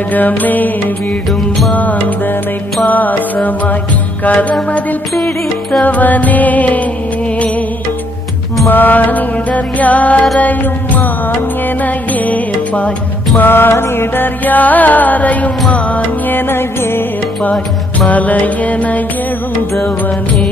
கனகமே விடும் மாந்தனை பாசமாய் கரமதில் பிடித்தவனே, மானிடர் யாரையும் மான் என ஏற்பாய், மானிடர் யாரையும் மான் என ஏற்பாய், மலையென எழுந்தவனே.